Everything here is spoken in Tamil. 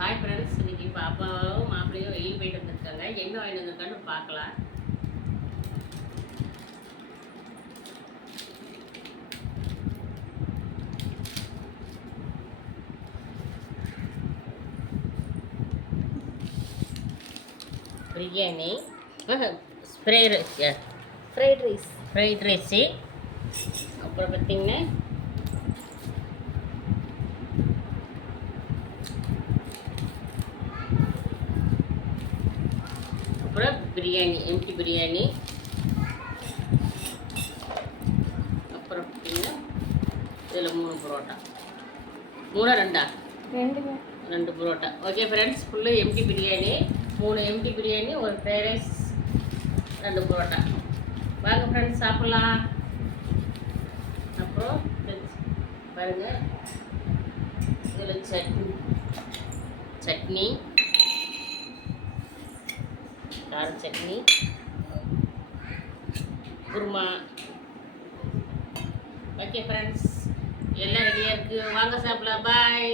ஹாய் ஃப்ரெண்ட்ஸ், இன்னைக்கு பாப்பாவும் மாப்பிள்ளையும் வெளியே போயிட்டு வந்துருக்காங்க. என்ன வாங்கிட்டு வந்திருக்கான்னு பார்க்கலாம். பிரியாணி, ஃப்ரைட் ரைஸு, அப்புறம் பார்த்தீங்கன்னா அப்புறம் பிரியாணி, எம்டி பிரியாணி, அப்புறம் பார்த்தீங்கன்னா இதில் 3 parotta, 2 parotta. Okay friends, full empty biryani, 3 empty biryani, ஒரு ஃப்ரைட் ரைஸ், 2 புரோட்டா. வாங்க ஃப்ரெண்ட்ஸ் சாப்பிட்லாம். அப்புறம் பாருங்கள், இதில் சட்னி, கார சட்னி, குருமா. ஓகே ஃப்ரெண்ட்ஸ், எல்லாம் ரெடியாக இருக்குது. வாங்க சாப்பிடலாம். பாய்.